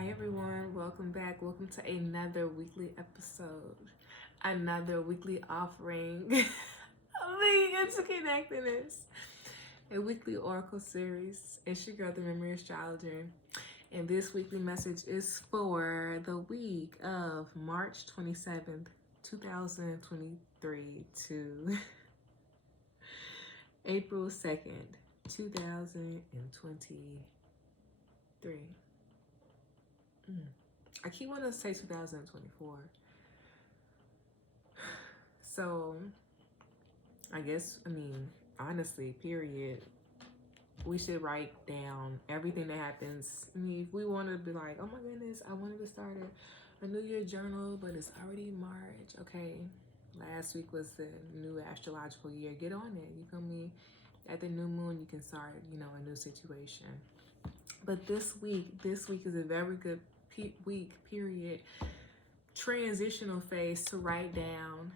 Hi everyone, welcome back. Welcome to another weekly episode, another weekly offering of the Interconnected-ness, a weekly oracle series. It's your girl, the Memory Astrologer, and this weekly message is for the week of March 27th, 2023 to April 2nd, 2023. I keep wanting to say 2024. So, honestly, period. We should write down everything that happens. If we want to be like, oh my goodness, I wanted to start a New Year journal, but it's already March. Okay, last week was the new astrological year. Get on it. You feel me? At the new moon, you can start, a new situation. But this week is a very good week, period. Transitional phase to write down,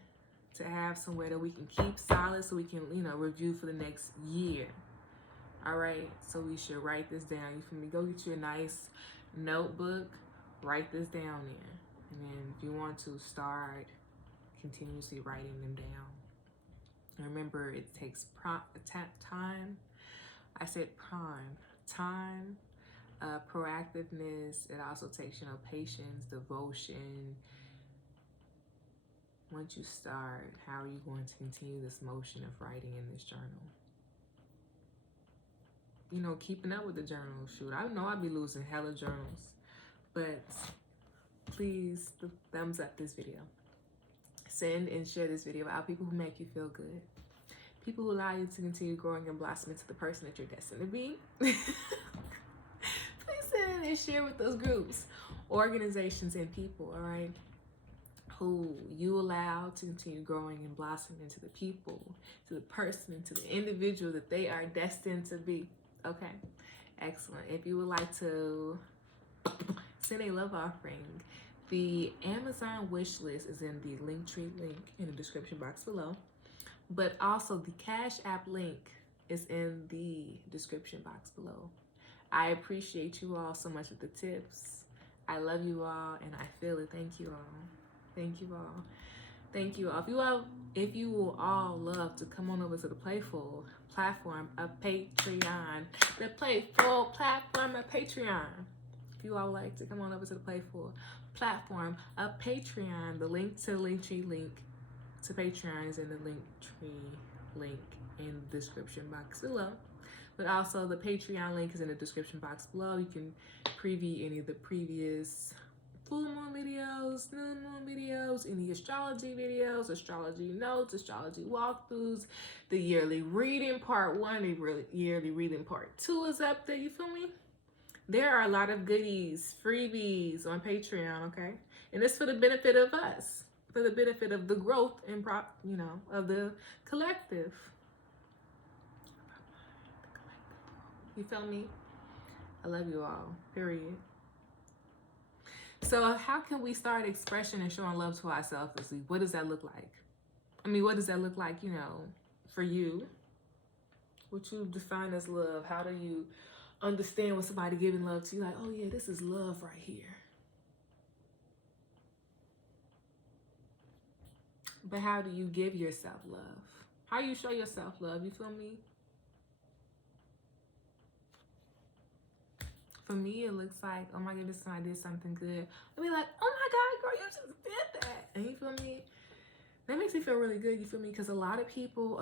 to have somewhere that we can keep solid so we can, review for the next year. All right, so we should write this down. You feel me? Go get you a nice notebook, write this down in. And then if you want to start continuously writing them down. And remember, it takes time. I said time, proactiveness. It also takes, patience, devotion. Once you start, how are you going to continue this motion of writing in this journal? Keeping up with the journal. Shoot, I know I'd be losing hella journals, but please thumbs up this video. Send and share this video out. People who make you feel good. People who allow you to continue growing and blossom into the person that you're destined to be. Please send and share with those groups, organizations, and people, all right? Who you allow to continue growing and blossoming into the people, to the person, into the individual that they are destined to be. Okay, excellent. If you would like to send a love offering, the Amazon wish list is in the Linktree link in the description box below. But also the Cash App link is in the description box below. I appreciate you all so much with the tips. I love you all and I feel it. Thank you all. Thank you all. Thank you all. If you will all love to come on over to the Playful platform of Patreon, the Playful platform of Patreon. If you all like to come on over to the Playful platform of Patreon, the link to the Linktree link to Patreon is in the Linktree link in the description box below. But also the Patreon link is in the description box below. You can preview any of the previous full moon videos, new moon videos, any astrology videos, astrology notes, astrology walkthroughs. The yearly reading part 1, the yearly reading part 2 is up there. You feel me? There are a lot of goodies, freebies on Patreon, okay? And it's for the benefit of us, for the benefit of the growth and of the collective. You feel me? I love you all, period. So how can we start expression and showing love to ourselves this week? What does that look like? What does that look like, for you? What you define as love? How do you understand when somebody giving love to you? Like, oh yeah, this is love right here. But how do you give yourself love? How you show yourself love? You feel me? For me, it looks like, oh my goodness, I did something good. I'll be like, oh my God, girl, you just did that. And you feel me? That makes me feel really good, you feel me? Because a lot of people,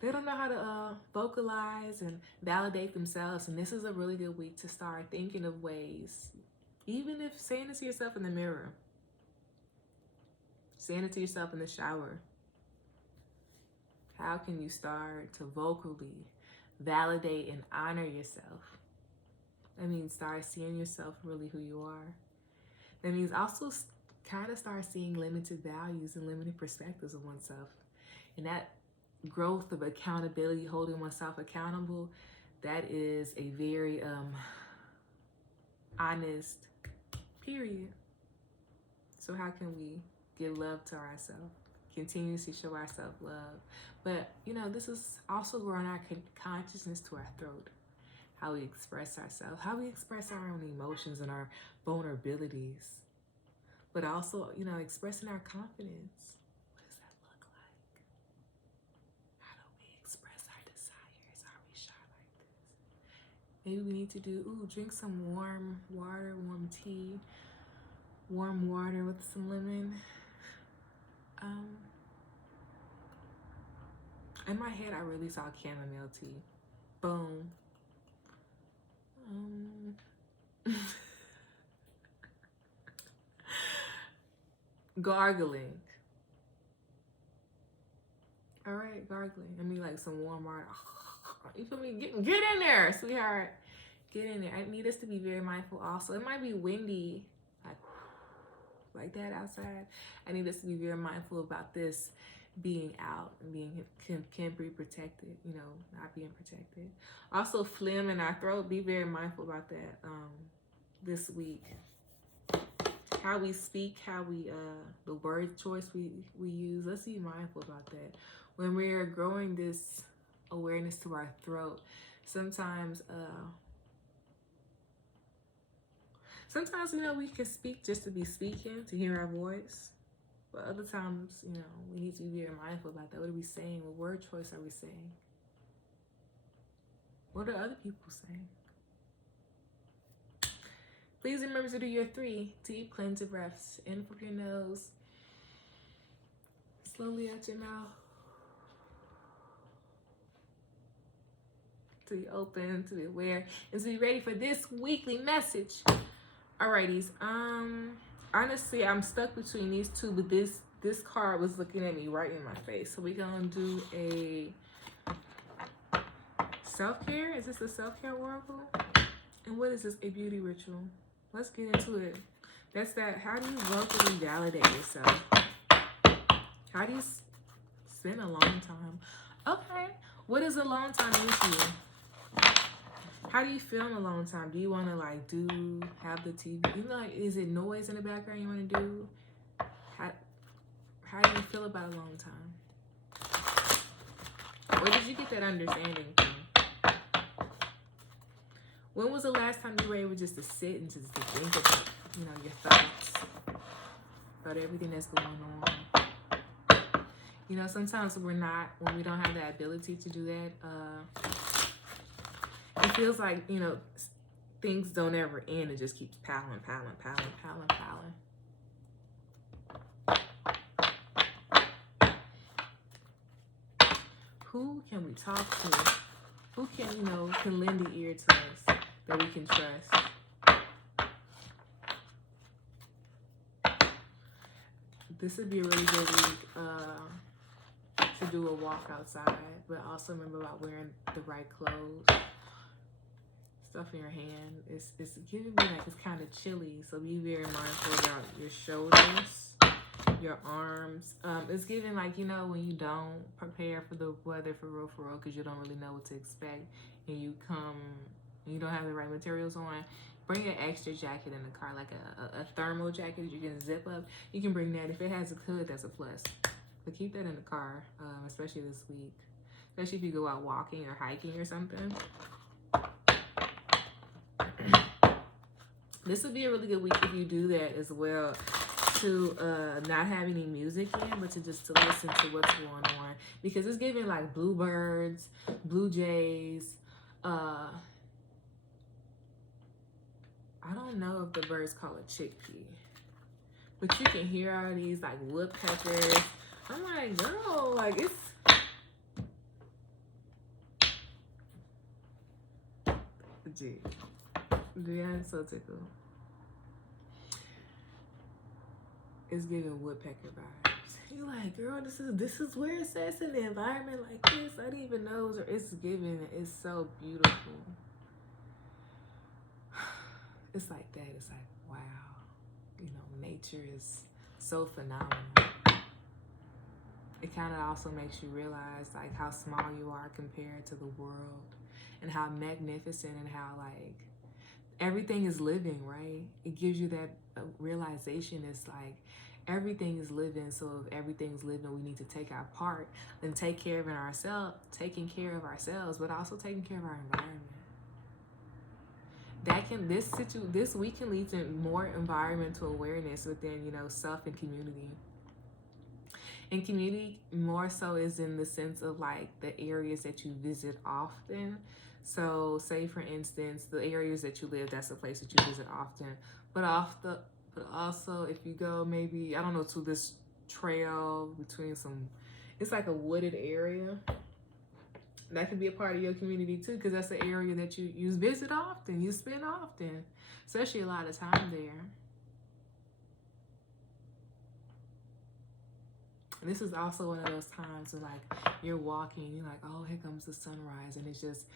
they don't know how to vocalize and validate themselves. And this is a really good week to start thinking of ways, even if saying it to yourself in the mirror, saying it to yourself in the shower. How can you start to vocally validate and honor yourself? That means start seeing yourself really who you are. That means also kind of start seeing limited values and limited perspectives of oneself. And that growth of accountability, holding oneself accountable, that is a very honest period. So how can we give love to ourselves? Continuously show ourselves love. But, this is also growing our consciousness to our throat. how we express ourselves, how we express our own emotions and our vulnerabilities, but also, you know, expressing our confidence. What does that look like? How do we express our desires? Are we shy like this? Maybe we need to do, drink some warm water, warm tea, warm water with some lemon. In my head, I really saw chamomile tea. Boom. Gargling. All right, gargling. I mean, like some warm water. You feel me? Get in there, sweetheart. Get in there. I need us to be very mindful also. It might be windy, like that outside. I need us to be very mindful about this being out and being can be protected, you know, not being protected. Also, phlegm in our throat, be very mindful about that this week. How we speak, how we the word choice we use, let's be mindful about that. When we're growing this awareness to our throat, sometimes you know, we can speak just to be speaking, to hear our voice. But other times, you know, we need to be very mindful about that. What are we saying? What word choice are we saying? What are other people saying? Please remember to do your 3 deep cleansing breaths. In from your nose, slowly out your mouth. To be open, to be aware, and to be ready for this weekly message. Alrighties. Honestly, I'm stuck between these two, but this card was looking at me right in my face. So we're gonna do a self-care. Is this a self-care oracle? And what is this? A beauty ritual. Let's get into it. That's that. How do you vocally validate yourself? How do you spend a long time? Okay. What does a long time mean to you? How do you feel in a long time? Do you want to like have the TV? You know, like, is it noise in the background you want to do? How do you feel about a long time? Where did you get that understanding from? When was the last time you were able just to sit and just to think about, you know, your thoughts about everything that's going on? You know, sometimes when we don't have that ability to do that, it feels like, you know, things don't ever end. It just keeps piling. Who can we talk to? Who can, you know, can lend an ear to us that we can trust? This would be a really good week to do a walk outside, but also remember about wearing the right clothes. Stuff in your hand. It's giving me like it's kind of chilly, so be very mindful about your shoulders, your arms. It's giving like, you know, when you don't prepare for the weather for real, because you don't really know what to expect, and you come and you don't have the right materials on. Bring an extra jacket in the car, like a thermal jacket that you can zip up. You can bring that. If it has a hood, that's a plus. But keep that in the car, especially this week. Especially if you go out walking or hiking or something. This would be a really good week if you do that as well, to not have any music in, but to just to listen to what's going on, because it's giving like bluebirds, blue jays. I don't know if the birds call it chickpea, but you can hear all these like woodpeckers. I'm like, girl, like it's. Gee. Yeah, I'm so tickled. It's giving woodpecker vibes. You're like, girl, this is where it says in the environment like this. I didn't even know it's giving. It's so beautiful. It's like that. It's like, wow. You know, nature is so phenomenal. It kind of also makes you realize like how small you are compared to the world, and how magnificent and how like everything is living, right? It gives you that realization. It's like everything is living, so if everything's living, we need to take our part and taking care of ourselves, but also taking care of our environment. this week can lead to more environmental awareness within, self and community. And community more so is in the sense of like the areas that you visit often. So say for instance, the areas that you live, that's a place that you visit often. But also if you go maybe, I don't know, to this trail between it's like a wooded area. That could be a part of your community too, because that's an area that you visit often, you spend often, especially a lot of time there. And this is also one of those times when like you're walking, you're like, oh, here comes the sunrise, and it's just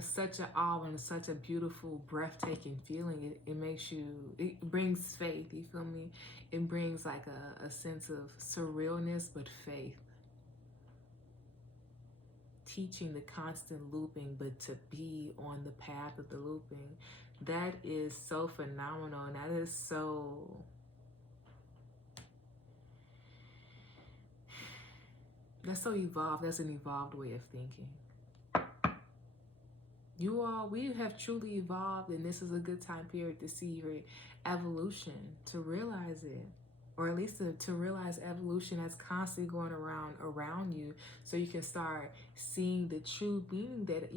such an awe and such a beautiful, breathtaking feeling. It brings faith. You feel me? It brings like a sense of surrealness, but faith. Teaching the constant looping, but to be on the path of the looping, that is so phenomenal, and that is so. That's so evolved. That's an evolved way of thinking. We have truly evolved, and this is a good time period to see your evolution, to realize it, or at least to realize evolution that's constantly going around you, so you can start seeing the true meaning that,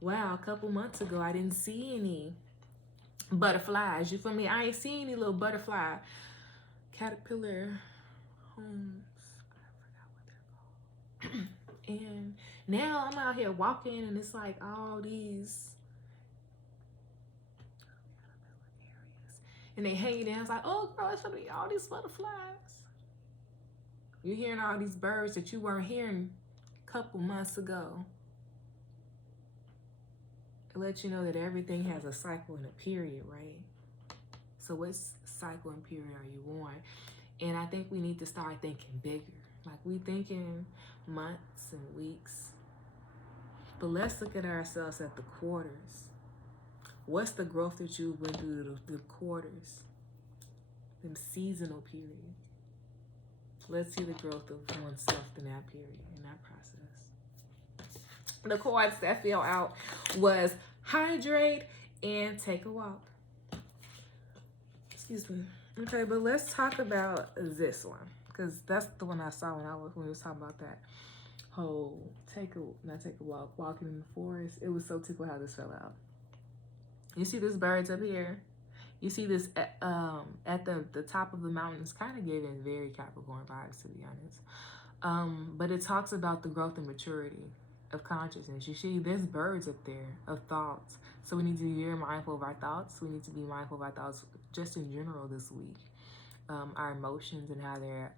wow, a couple months ago I didn't see any butterflies. You feel me? I ain't seen any little butterfly caterpillar homes. And now I'm out here walking, and it's like all these areas, and they hanging down. It's like, oh girl, it's gonna be all these butterflies. You're hearing all these birds that you weren't hearing a couple months ago. It lets you know that everything has a cycle and a period, right? So what cycle and period are you on? And I think we need to start thinking bigger. Like we thinking months and weeks. But let's look at ourselves at the quarters. What's the growth that you went through the quarters? Them seasonal periods. Let's see the growth of oneself in that period, in that process. The cards that fell out was hydrate and take a walk. Excuse me. Okay, but let's talk about this one, because that's the one I saw when we was talking about that whole walking in the forest. It was so typical how this fell out. You see this birds up here. You see this at the top of the mountains, kind of giving very Capricorn vibes, to be honest. But it talks about the growth and maturity of consciousness. You see, there's birds up there of thoughts. So we need to be very mindful of our thoughts. We need to be mindful of our thoughts just in general this week. Our emotions and how they're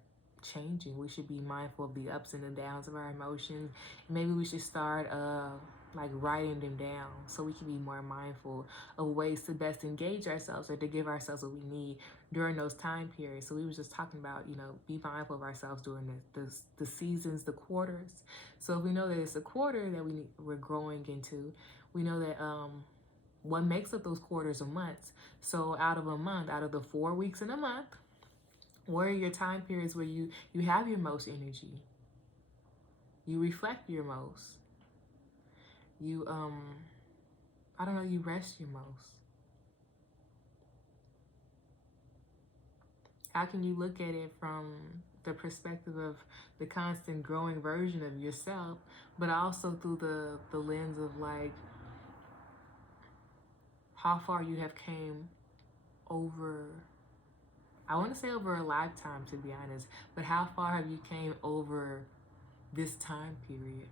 changing. We should be mindful of the ups and the downs of our emotions. Maybe we should start like writing them down, so we can be more mindful of ways to best engage ourselves, or to give ourselves what we need during those time periods. So we were just talking about, be mindful of ourselves during the seasons, the quarters. So if we know that it's a quarter that we're growing into, we know that what makes up those quarters are months. So out of the 4 weeks in a month, where are your time periods where you have your most energy? You reflect your most. You, you rest your most. How can you look at it from the perspective of the constant growing version of yourself, but also through the lens of like how far you have came over, I want to say over a lifetime, to be honest, but how far have you came over this time period?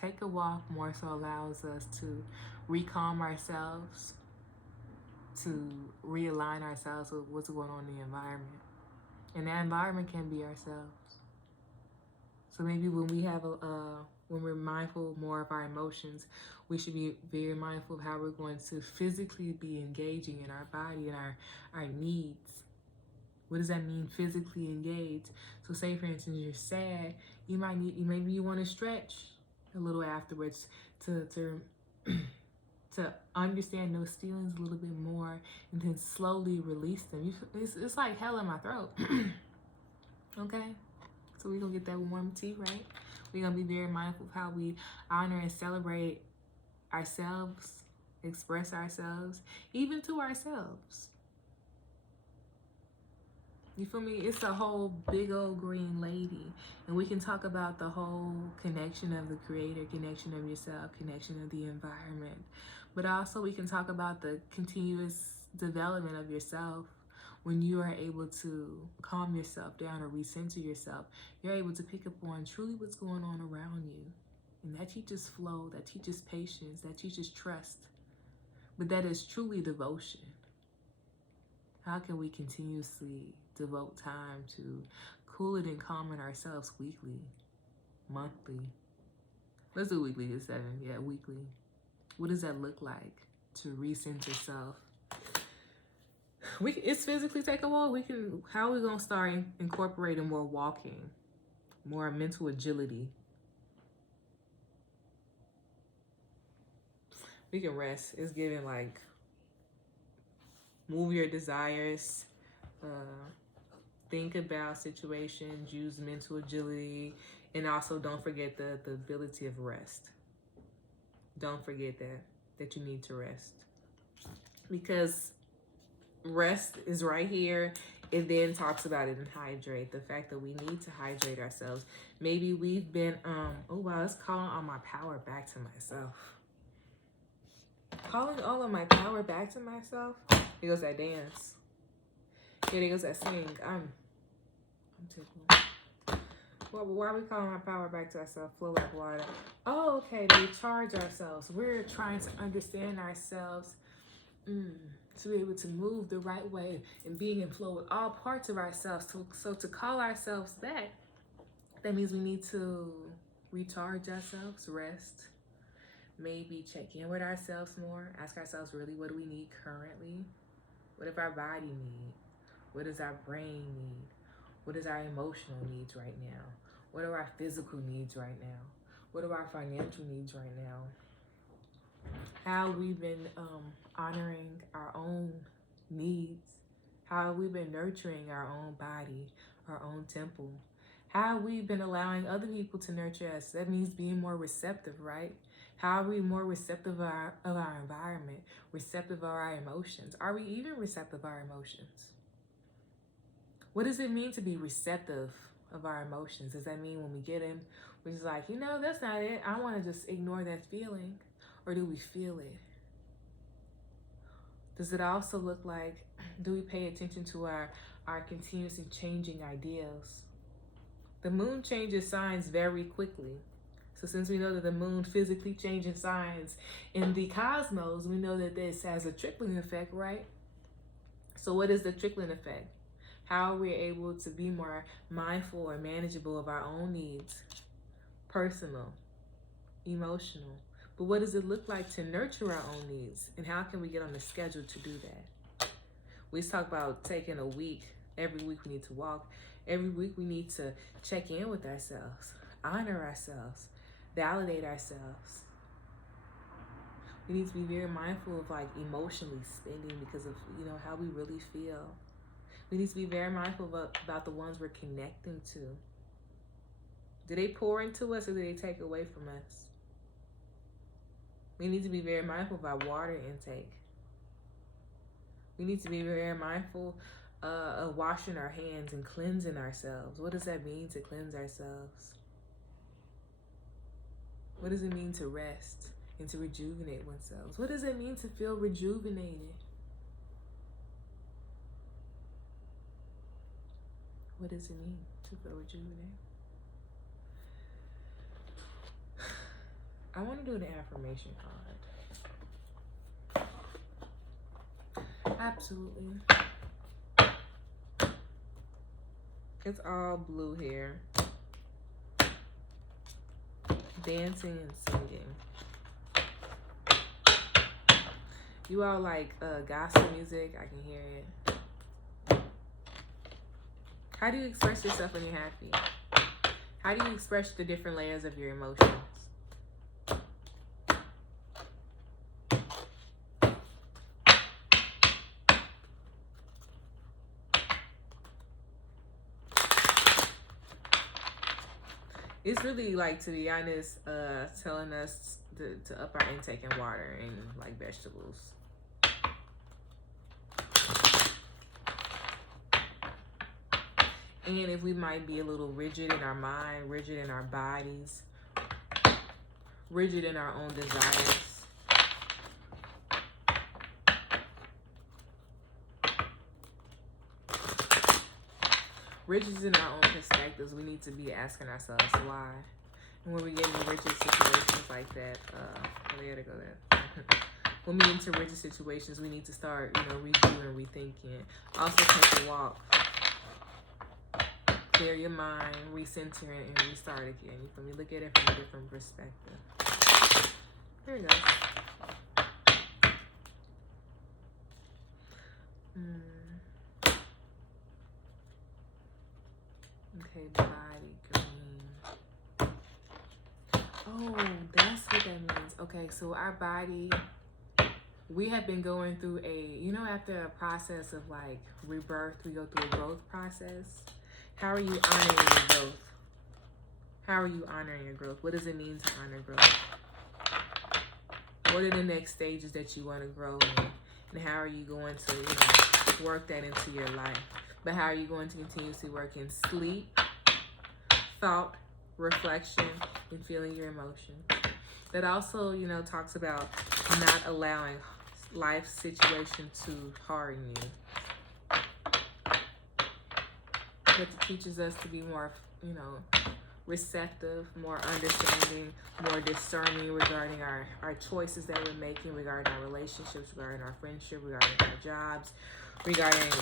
Take a walk more so allows us to recalm ourselves, to realign ourselves with what's going on in the environment. And that environment can be ourselves. So maybe when we're mindful more of our emotions, we should be very mindful of how we're going to physically be engaging in our body and our needs. What does that mean, physically engaged? So say for instance you're sad, maybe you want to stretch a little afterwards to understand those feelings a little bit more, and then slowly release them. It's like hell in my throat. Okay, so we're gonna get that warm tea, right? We're gonna be very mindful of how we honor and celebrate ourselves express ourselves, even to ourselves. You feel me? It's a whole big old green lady. And we can talk about the whole connection of the creator, connection of yourself, connection of the environment. But also we can talk about the continuous development of yourself. When you are able to calm yourself down or recenter yourself, you're able to pick up on truly what's going on around you. And that teaches flow, that teaches patience, that teaches trust. But that is truly devotion. How can we continuously devote time to cooling and calming ourselves weekly, monthly? Let's do weekly to 7. Yeah, weekly. What does that look like to recenter self? It's physically take a walk. How are we gonna start incorporating more walking, more mental agility? We can rest. It's giving like move your desires, think about situations, use mental agility, and also don't forget the ability of rest. Don't forget that you need to rest, because rest is right here. It then talks about it and hydrate, the fact that we need to hydrate ourselves. Maybe we've been oh wow, it's calling all my power back to myself. Calling all of my power back to myself. There goes that dance. Yeah, there goes that sing. I'm tickled. Well, why are we calling our power back to ourselves? Flow like water. Oh, okay, to recharge ourselves. We're trying to understand ourselves to be able to move the right way and being in flow with all parts of ourselves. So to call ourselves back, that means we need to recharge ourselves, rest, maybe check in with ourselves more, ask ourselves really what do we need currently? What does our body need? What does our brain need? What is our emotional needs right now? What are our physical needs right now? What are our financial needs right now? How we've been honoring our own needs? How we've been nurturing our own body, our own temple? How we've been allowing other people to nurture us? That means being more receptive, right? How are we more receptive of our environment, receptive of our emotions? Are we even receptive of our emotions? What does it mean to be receptive of our emotions? Does that mean when we get in, we're just like, that's not it. I want to just ignore that feeling. Or do we feel it? Does it also look like, do we pay attention to our continuously changing ideals? The moon changes signs very quickly. So since we know that the moon physically changes signs in the cosmos, we know that this has a trickling effect, right? So what is the trickling effect? How are we able to be more mindful or manageable of our own needs? Personal, emotional. But what does it look like to nurture our own needs? And how can we get on the schedule to do that? We talk about taking a week. Every week we need to walk. Every week we need to check in with ourselves, honor ourselves, validate ourselves. We need to be very mindful of like emotionally spending because of how we really feel. We need to be very mindful about the ones we're connecting to. Do they pour into us or do they take away from us? We need to be very mindful of our water intake. We need to be very mindful of washing our hands and cleansing ourselves. What does that mean to cleanse ourselves? What does it mean to rest and to rejuvenate oneself? What does it mean to feel rejuvenated? What does it mean to feel rejuvenated? I want to do the affirmation card. Absolutely. It's all blue here. Dancing and singing. You all like gospel music? I can hear it. How do you express yourself when you're happy? How do you express the different layers of your emotions? It's really like, to be honest, telling us to up our intake in water and like vegetables. And if we might be a little rigid in our mind, rigid in our bodies, rigid in our own desires. Rigid in our own perspectives, we need to be asking ourselves why. And when we get in rigid situations like that, when we get into rigid situations, we need to start, reviewing, rethinking. Also take a walk. Clear your mind, recenter it, and restart again. You feel me? Look at it from a different perspective. Here we go. Okay, body green. Oh, that's what that means. Okay, so our body, we have been going through after a process of like rebirth, we go through a growth process. How are you honoring your growth? How are you honoring your growth? What does it mean to honor growth? What are the next stages that you want to grow in? And how are you going to, work that into your life? But how are you going to continuously work in sleep, thought, reflection, and feeling your emotions? That also, talks about not allowing life situation to harden you. But it teaches us to be more, receptive, more understanding, more discerning regarding our choices that we're making, regarding our relationships, regarding our friendship, regarding our jobs, regarding,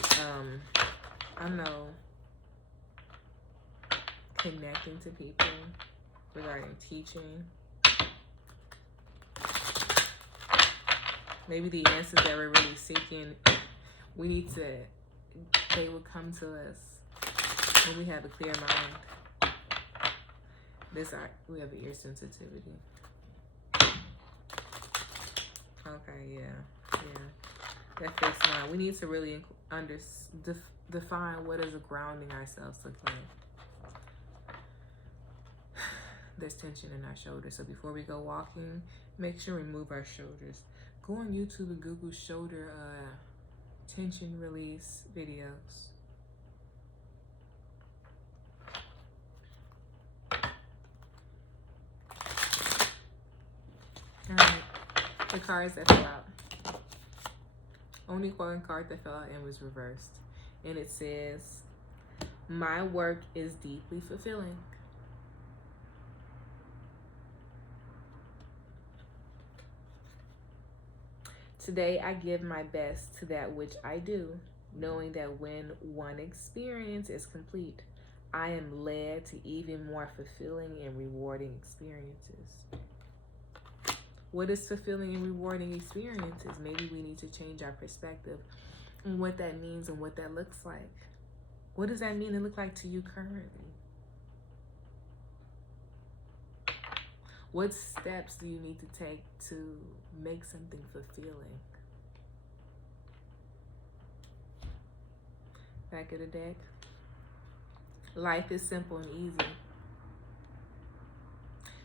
connecting to people, regarding teaching. Maybe the answers that we're really seeking, they will come to us when we have a clear mind. We have ear sensitivity. Okay, yeah. That fixed mind. We need to really define what is a grounding ourselves look like. There's tension in our shoulders. So before we go walking, make sure we move our shoulders. Go on YouTube and Google shoulder tension release videos. Alright, the cards that fell out. Only one card that fell out and was reversed. And it says, my work is deeply fulfilling. Today I give my best to that which I do, knowing that when one experience is complete, I am led to even more fulfilling and rewarding experiences. What is fulfilling and rewarding experiences? Maybe we need to change our perspective on what that means and what that looks like. What does that mean and look like to you currently? What steps do you need to take to make something fulfilling? Back of the deck. Life is simple and easy.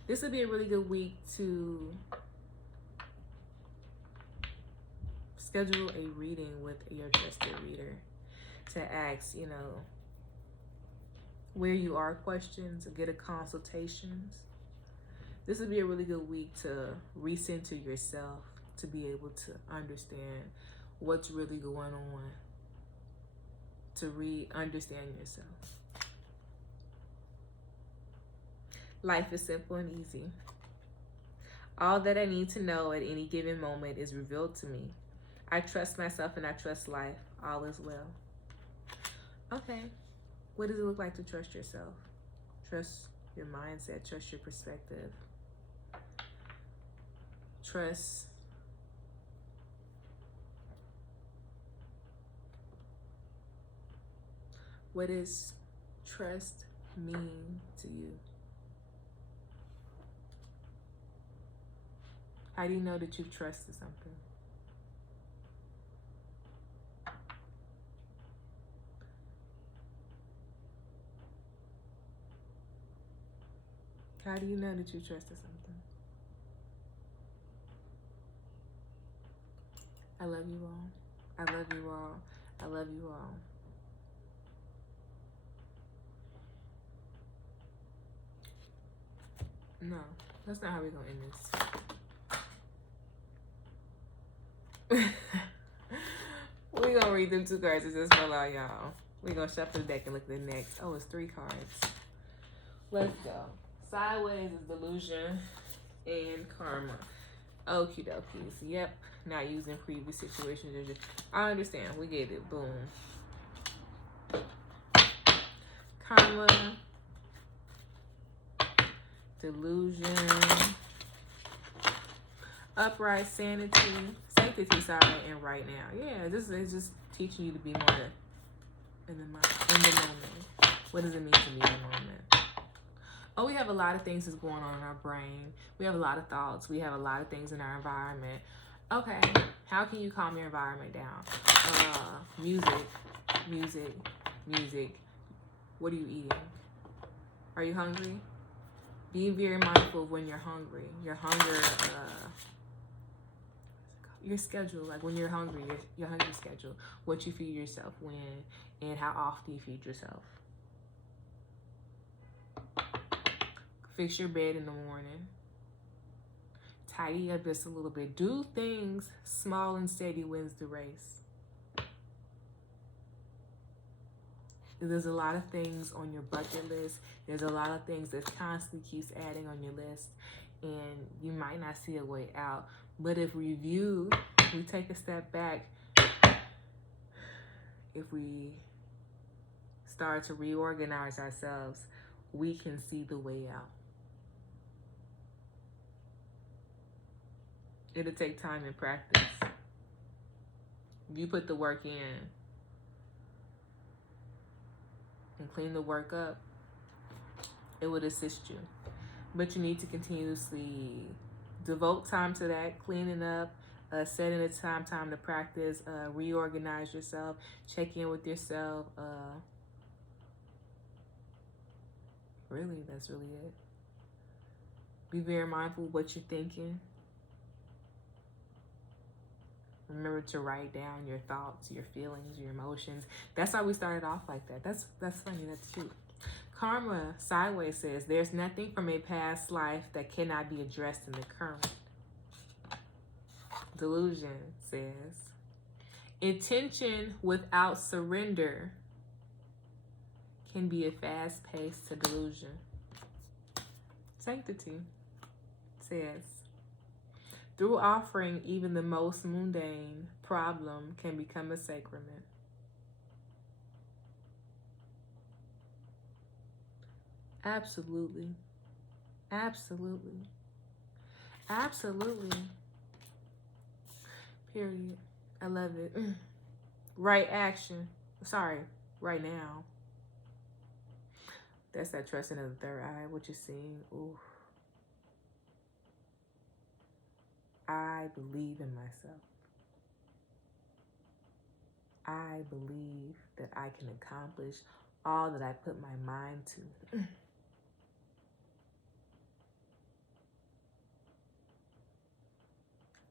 This would be a really good week to schedule a reading with your trusted reader to ask, where you are questions, get a consultations. This would be a really good week to recenter yourself, to be able to understand what's really going on, to understand yourself. Life is simple and easy. All that I need to know at any given moment is revealed to me. I trust myself and I trust life. All is well. Okay. What does it look like to trust yourself? Trust your mindset. Trust your perspective. Trust. What does trust mean to you? How do you know that you've trusted something? How do you know that you trusted something? love you all. I love you all. I love you all. No, that's not how we're gonna end this. We're gonna read them 2 cards and just roll out, y'all. We're gonna shuffle the deck and look at the next. Oh, it's 3 cards. Let's go. Sideways is delusion and karma. Okie dokies. Yep. Not using previous situations. I understand. We get it. Boom. Karma. Delusion. Upright. Sanity. Sanctity. Sorry. And right now. Yeah. This is just teaching you to be more in the moment. What does it mean to be in the moment? Oh, we have a lot of things that's going on in our brain. We have a lot of thoughts. We have a lot of things in our environment. Okay, how can you calm your environment down? Music. What are you eating? Are you hungry? Be very mindful of when you're hungry. Your hunger, your schedule, like when you're hungry, your hungry schedule. What you feed yourself when, and how often you feed yourself. Fix your bed in the morning. Tidy up just a little bit. Do things small and steady wins the race. There's a lot of things on your bucket list. There's a lot of things that constantly keeps adding on your list, and you might not see a way out. But if we take a step back, if we start to reorganize ourselves, we can see the way out. It'll take time and practice. If you put the work in and clean the work up, it would assist you. But you need to continuously devote time to that, cleaning up, setting a time to practice, reorganize yourself, check in with yourself. Really, that's really it. Be very mindful of what you're thinking. Remember to write down your thoughts, your feelings, your emotions. That's how we started off like that. That's funny. That's cute. Karma sideways says, there's nothing from a past life that cannot be addressed in the current. Delusion says, intention without surrender can be a fast pace to delusion. Sanctity says, through offering, even the most mundane problem can become a sacrament. Absolutely. Absolutely. Absolutely. Period. I love it. Right action. Sorry, right now. That's that trusting of the third eye, what you're seeing. Ooh. I believe in myself. I believe that I can accomplish all that I put my mind to.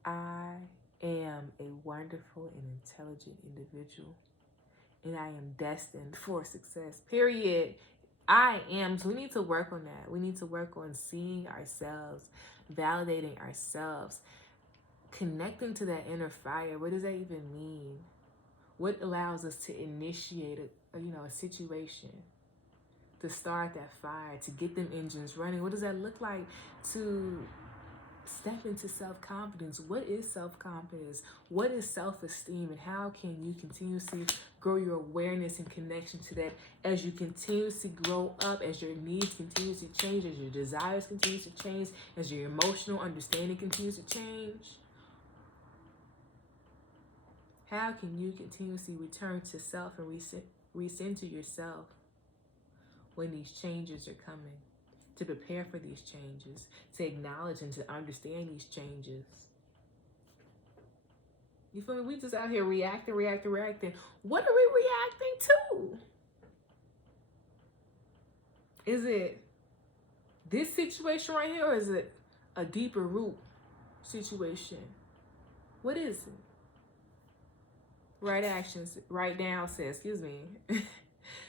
I am a wonderful and intelligent individual, and I am destined for success. Period. I am. So we need to work on that. We need to work on seeing ourselves, validating ourselves, connecting to that inner fire. What does that even mean? What allows us to initiate a situation, to start that fire, to get them engines running? What does that look like to step into self-confidence? What is self-confidence? What is self-esteem? And how can you continuously grow your awareness and connection to that as you continuously grow up, as your needs continuously change, as your desires continue to change, as your emotional understanding continues to change? How can you continuously return to self and recenter yourself when these changes are coming? To prepare for these changes, to acknowledge and to understand these changes. You feel me? We just out here reacting. What are we reacting to? Is it this situation right here, or is it a deeper root situation? What is it? Right now says, excuse me.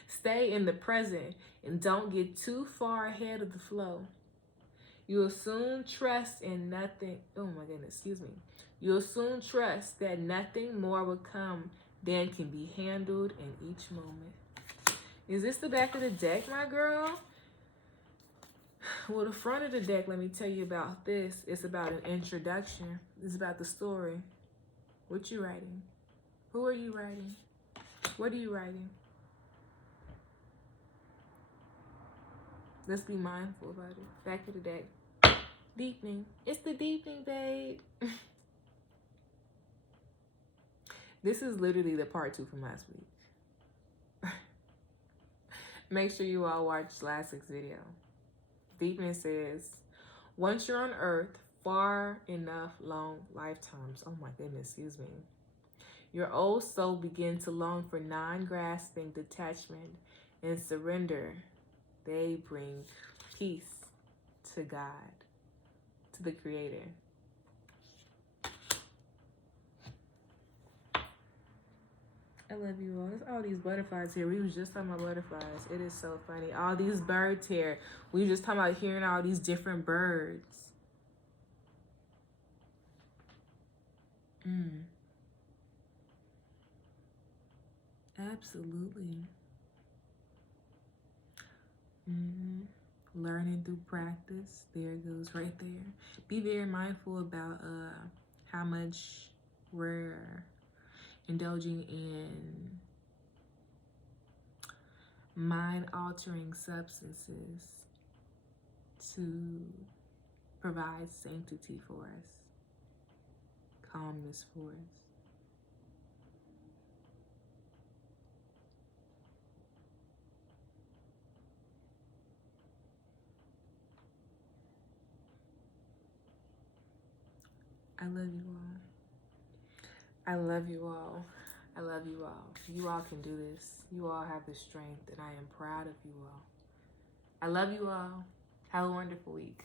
Stay in the present and don't get too far ahead of the flow. You'll soon trust in nothing. Oh my goodness, excuse me. You'll soon trust that nothing more will come than can be handled in each moment. Is this the back of the deck, my girl? Well, the front of the deck, let me tell you about this. It's about an introduction. It's about the story. What you writing? Who are you writing? What are you writing? Let's be mindful about it. Back of the deck. Deepening. It's the deepening, babe. This is literally the part 2 from last week. Make sure you all watch last week's video. Deepening says, once you're on earth, far enough long lifetimes. Oh my goodness, excuse me. Your old soul begins to long for non-grasping detachment and surrender. They bring peace to God, to the Creator. I love you all. There's all these butterflies here. We was just talking about butterflies. It is so funny. All these birds here. We were just talking about hearing all these different birds. Absolutely. Learning through practice. There it goes right there. Be very mindful about how much we're indulging in mind-altering substances to provide sanctity for us, calmness for us. I love you all. I love you all. I love you all. You all can do this. You all have the strength, and I am proud of you all. I love you all. Have a wonderful week.